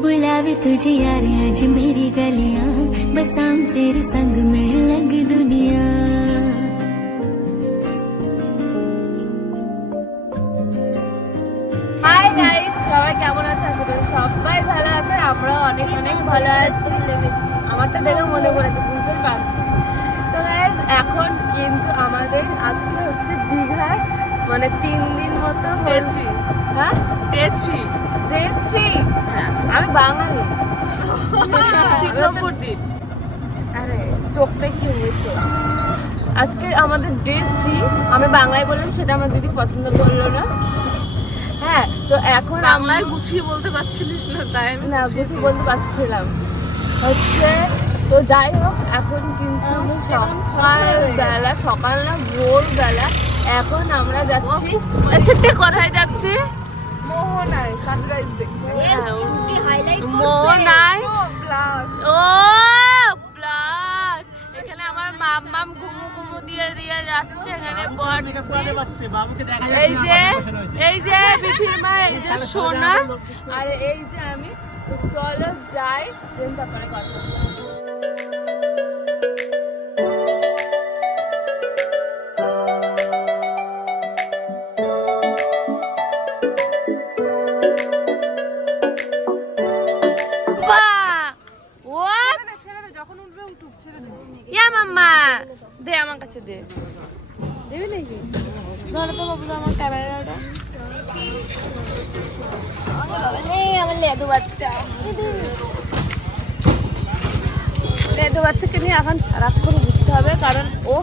बुलावे तुझे यार आज मेरी गलियां बसाऊं तेरे संग में लग दुनिया হাই গাইস সবাই কেমন আছে আশা করি সবাই ভালো আছে আমরা অনেক অনেক ভালো আছি আমারটা দেখে মনে পড়েছে বুঝতে পারছি তো গাইস এখন কিন্তু আমাদের আজকে হচ্ছে দীঘার মানে তিন দিন মতো হল- হ্যাঁ ডে থ্রি ডে থ্রি আমি বাঙালি। তিন নম্বর দিন। আরে চোখটা কি হয়েছে? আজকে আমাদের ডে থ্রি আমি বাংলায় বললাম সেটা আমার দিদি পছন্দ করল না। হ্যাঁ তো এখন বাংলায় গুছিয়ে বলতে পারছিলিস না তাই আমি না গুছিয়ে বলতে পারছিলাম। হচ্ছে তো যাই হোক এখন কিন্তু সকাল বেলা সকাল না ভোর বেলা এখন আমরা যাচ্ছি ছোট্ট কোথায় যাচ্ছি। মোহনায় সানরাইজ দেখতে। মোহনায়? প্লাস ও প্লাস এখানে আমার মাম মাম ঘুমু ঘুমু দিয়ে দিয়ে যাচ্ছে এখানে এই যে এই যে বিথিমা এই যে সোনা। আর এই যে আমি চলো যাই দেন তারপরে কথা আমার দে। দেবে নাকি? ধরো তো বাবু আমার ক্যামেরাটা। আমার লেদু বাচ্চা। লেদু বাচ্চাকে নিয়ে এখন সারাক্ষণ ঘুরতে হবে, কারণ ও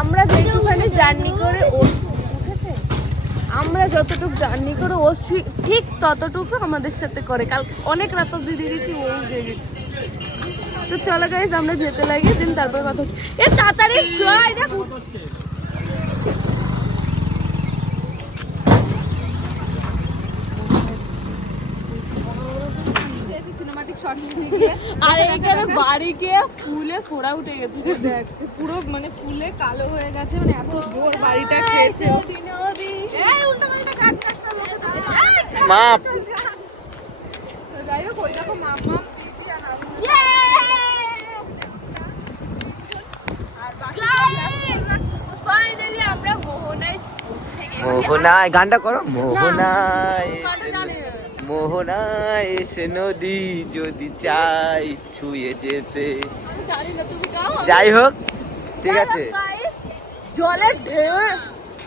আমরা যেটুখানি জার্নি করে ও আমরা যতটুকু জার্নি করে ও ঠিক ততটুকু আমাদের সাথে করে। কালকে অনেক রাত অব্দি দেখেছি, ও উঠে গেছে। তো চলো গাইজ আমরা যেতে লাগি দিন তারপর কথা এ তাড়াতাড়ি জয় দেখো আর এইখানে বাড়ি গিয়ে ফুলে ফোড়া উঠে গেছে। দেখ পুরো মানে ফুলে কালো হয়ে গেছে মানে এত জোর বাড়িটা খেয়েছে। মা তো যাই হোক ওই দেখো মাম্মা দিদি আর আমি ফাইনালি আমরা মোহনায় পৌঁছে গেছি মোহনায় গানটা করো। মোহনায় এসে মোহনায় এসে নদী যদি চাই ছুঁয়ে যেতে। যাই হোক ঠিক আছে। জলের ঢেউ।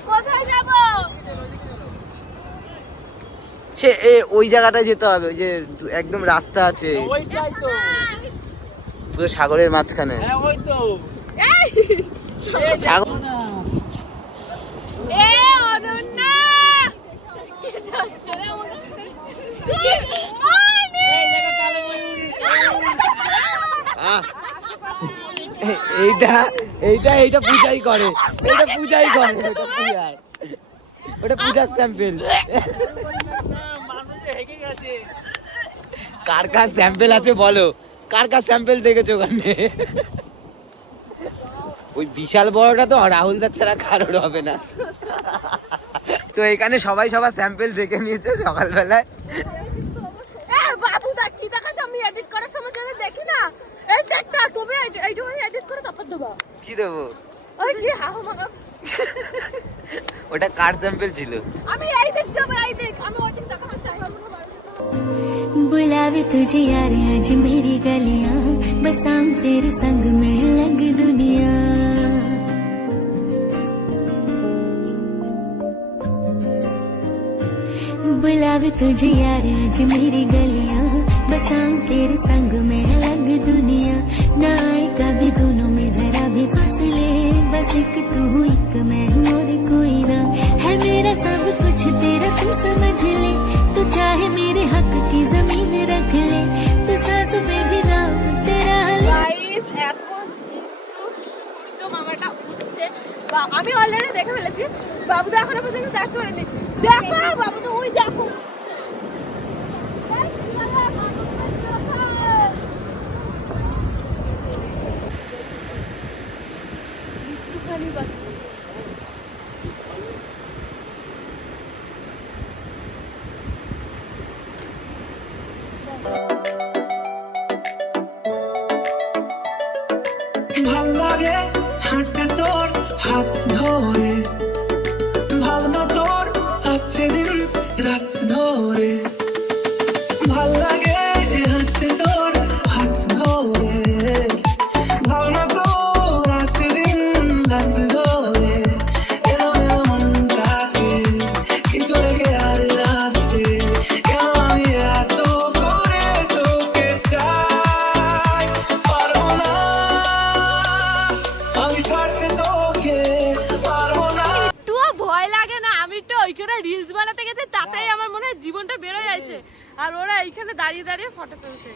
কোথায় যাব? সে এ, ওই জায়গাটায় যেতে হবে ওই যে একদম রাস্তা আছে। পুরো সাগরের মাঝখানে। সাগর এ অনন্যা আহ! এ- এইটা এইটা এইটা পূজাই করে। এইটা পূজাই করে ওটা পূজার। ওটা স্যাম্পেল কার কার স্যাম্পেল আছে বলো? কার কার স্যাম্পেল দেখেছ ওখানে? ওই বিশাল বড়টা তো রাহুল দার ছাড়া কারোর হবে না। তো এখানে সবাই সবার স্যাম্পেল দেখে নিয়েছে সকালবেলায়। এ, বাবু দা, কি দেখাচ্ছে? আমি এডিট করার সময় দেখি না। একটা তুমি এইটুকু এডিট করে তারপর দেবো কি দেবো ওই কি হা মাগা ওটা কার স্যাম্পেল ছিল আমি এই দেখ যাবো এই দেখ আমি ওই দিক দেখানো চাই बुलावे तुझे यार आज मेरी गलियां बसाऊं तेरे संग में लग दुनिया बुलावे तुझे यार आज मेरी गलियां बसाऊं तेरे संग में लग दुनिया ना आए कभी दोनों में जरा भी फासले बस एक तू एक मैं हूँ और कोई ना है मेरा सब कुछ तेरा तू समझ ले तू चाहे मेरे हक की जमीन रख ले तू सांस में भी नाम तेरा ले গাইস এখন কিন্তু সূর্য মামাটা উঠছে বা আমি অলরেডি দেখে ফেলেছি বাবু তো এখনো পর্যন্ত দেখতে পারেনি দেখো বাবু তো ওই দেখো। ভয় লাগে না আমি তো ওইখানে রিলস বানাতে গেছি তাতেই আমার মনে হয় জীবনটা বেরোয় যাচ্ছে আর ওরা এইখানে দাঁড়িয়ে দাঁড়িয়ে ফটো তুলছে।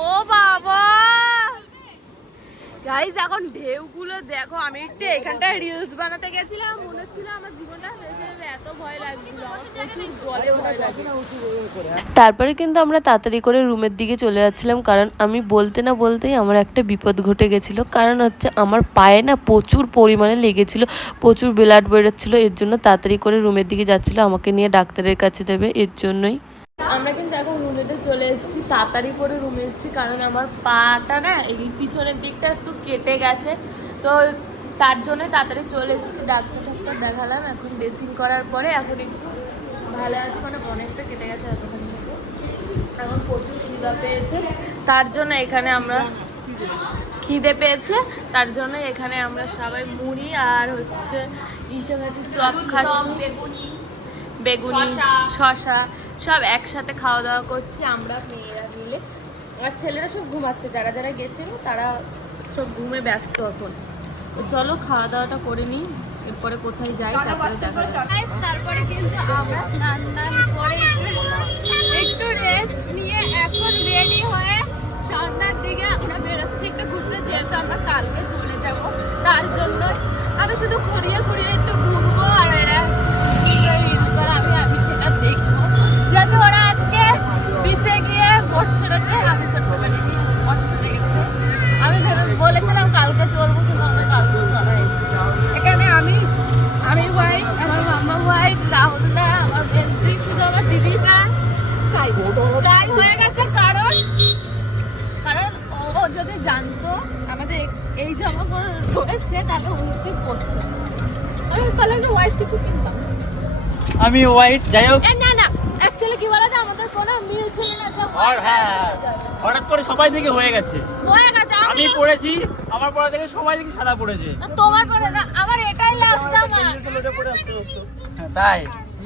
ও বাবা! গাইজ এখন ঢেউগুলো দেখো আমি একটু এখানটায় রিলস বানাতে গেছিলাম মনে হচ্ছিল আমার জীবনটা তারপরে কিন্তু আমরা তাড়াতাড়ি করে রুমের দিকে চলে যাচ্ছিলাম, কারণ আমি বলতে না বলতেই আমার একটা বিপদ ঘটে গেছিল। কারণ হচ্ছে আমার পায়ে না প্রচুর পরিমাণে লেগেছিল, প্রচুর ব্লাড বেরোচ্ছিলো, এর জন্য তাড়াতাড়ি করে রুমের দিকে যাচ্ছিল, আমাকে নিয়ে ডাক্তারের কাছে দেবে, এর জন্যই। আমরা কিন্তু এখন রুমেতে চলে এসেছি, তাড়াতাড়ি করে রুমে এসেছি, কারণ আমার পাটা না এই পিছনের দিকটা একটু কেটে গেছে, তো তার জন্য তাড়াতাড়ি চলে এসেছি ডাক্তার টাক্তার দেখালাম এখন ড্রেসিং করার পরে এখন একটু ভালো আছে মানে অনেকটা কেটে গেছে এতক্ষণ থেকে। এখন প্রচুর খিদা পেয়েছে। তার জন্য এখানে আমরা খিদে পেয়েছে। তার জন্য এখানে আমরা সবাই মুড়ি আর হচ্ছে ইসে খাচ্ছি চপ খাচ্ছি। বেগুনি বেগুনি শশা সব একসাথে খাওয়া দাওয়া করছি আমরা মেয়েরা মিলে। আর ছেলেরা সব ঘুমাচ্ছে যারা যারা গেছিল তারা সব ঘুমে ব্যস্ত এখন। তো চলো খাওয়া দাওয়াটা করে নিই। এরপরে কোথায় যাই তারপরে কিন্তু আমরা স্নান টান করে একটু- রেস্ট নিয়ে এখন রেডি হয়ে সন্ধ্যার দিকে আমরা বেরোচ্ছি একটু ঘুরতে যেহেতু আমরা কালকে চলে যাব তার জন্য আমি শুধু ঘুরিয়ে ঘুরিয়ে একটু ঘুরবো আর এরা আমি আমি সেটা দেখব। যেহেতু ওরা আজকে বিচে গিয়ে বোট চড়েছে আমি তাহলে পড়তো আমি তাহলে একটা হোয়াইট কিছু কিনতাম। আমি হোয়াইট যাই হোক। না না অ্যাকচুয়ালি কি বলতো আমাদের কোনো মিল ছিল না আর হ্যাঁ হঠাৎ করে সবাই থেকে হয়ে গেছে। হয়ে গেছে আমি পড়েছি আমার পড়া থেকে সবাই থেকে সাদা পড়েছে। তোমার পরে না আমার এটাই লাস্ট জামা হ্যাঁ, তাই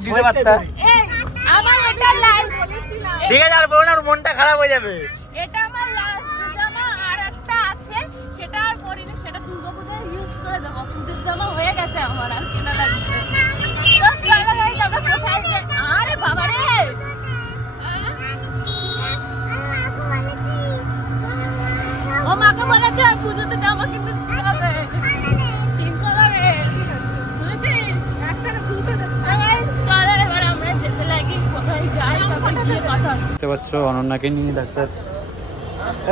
দিতে পারতা এই আমার এটা লাস্ট বলেছিলাম। ঠিক আছে আর বলো না মনটা খারাপ হয়ে যাবে। জামা হয়ে গেছে আমার, আর? আরে বাবা রে! মাকে বলেছে পুজোতে জামা কিনতে হবে। দেখতে পাচ্ছ, অনন্যাকে নিয়ে ডাক্তার।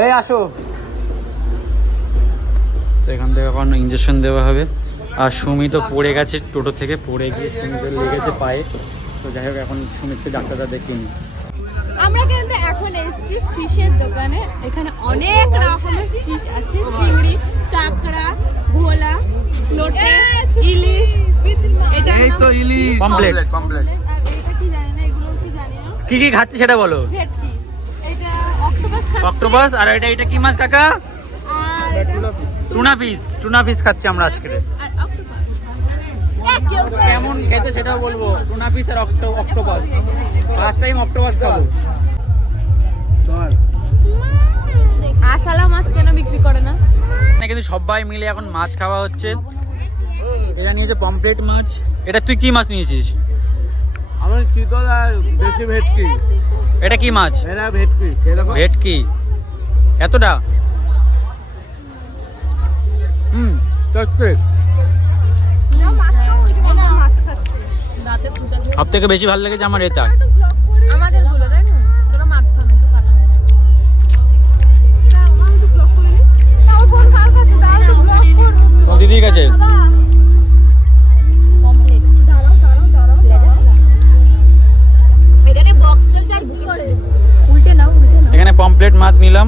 এই, আসো। তো এখান থেকে এখন ইঞ্জেকশন দেওয়া হবে। আর সুমি তো পড়ে গেছে টোটো থেকে পড়ে গিয়ে সুমিতে লেগেছে পায়ে। তো যাই হোক এখন সুমিতকে ডাক্তারটা দেখিয়ে নিই। আমরা কিন্তু এখন এসছি ফিশের দোকানে। এখানে অনেক রকমের ফিশ আছে। চিংড়ি কাঁকড়া ভোলা লোটে ইলিশ এটা এই তো ইলিশ। কমপ্লিট আর এটা কি জানি না এগুলো কি জানি না। কি কি খাচ্ছি সেটা বলো। ভেটকি। এটা অক্টোপাস অক্টোপাস আর এটা এটা কি মাছ কাকা? টুনা ফিস টুনা ফিস খাচ্ছি আমরা আজকে। কেমন খেতে সেটাও বলব। টুনা ফিস আর octo octopus first time octopus খাব। আশালা মাছ কেন বিক্রি করে না? এখানে কিন্তু সবাই মিলে এখন মাছ খাওয়া হচ্ছে। এটা নিয়েছে পমপ্লেট মাছ। এটা তুই কি মাছ নিয়েছিস? আমি চিতল আর দেশি ভেটকি। এটা কি মাছ? এরা ভেটকি ভেটকি। এতটা? হুম টেস্টি সব থেকে বেশি ভালো লেগেছে আমার এটা। আমাদেরগুলো তাই না? তোরা মাছ খাবি তো কাটা। তোমার দিদির কাছে। এখানে পমপ্লেট মাছ নিলাম।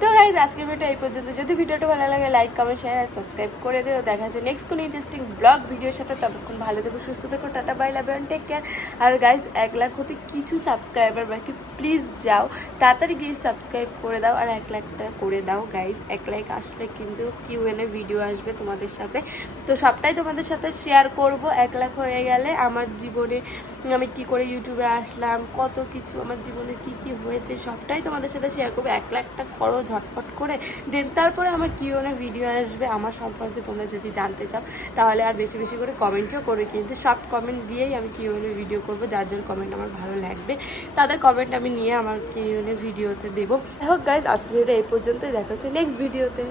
তো গাইজ আজকের ভিডিওটা এই পর্যন্ত। যদি ভিডিওটা ভালো লাগে লাইক কমেন্ট শেয়ার আর সাবস্ক্রাইব করে দিও। দেখা যাচ্ছে নেক্সট কোনো ইন্টারেস্টিং ব্লগ ভিডিওর সাথে। ততক্ষণ ভালো থেকো, সুস্থ থেকো, tata bye love take care আর গাইজ এক লাখ হতে কিছু সাবস্ক্রাইবার বাকি প্লিজ যাও। তাড়াতাড়ি গিয়ে সাবস্ক্রাইব করে দাও আর এক লাখটা করে দাও গাইজ এক লাখ আসলে কিন্তু কিউ এন ভিডিও আসবে তোমাদের সাথে। তো সবটাই তোমাদের সাথে শেয়ার করব। এক লাখ হয়ে গেলে আমার জীবনে আমি কি করে ইউটিউবে আসলাম, কত কিছু, আমার জীবনে কি কি হয়েছে, সবটাই তোমাদের সাথে শেয়ার করব। এক লাখটা করো ঝটপট করে দেন। তারপরে আমার কী ওনে ভিডিও আসবে, আমার সম্পর্কে তোমরা যদি জানতে চাও, তাহলে আর বেশি বেশি করে কমেন্টও করবে। কিন্তু সব কমেন্ট দিয়েই আমি কি ভিডিও করব, যার যার কমেন্ট আমার ভালো লাগবে, তাদের কমেন্ট আমি নিয়ে আমার কি ভিডিওতে দেবো। হোক গাইজ আজকে ভিডিও এই পর্যন্তই। দেখা হচ্ছে নেক্সট ভিডিওতে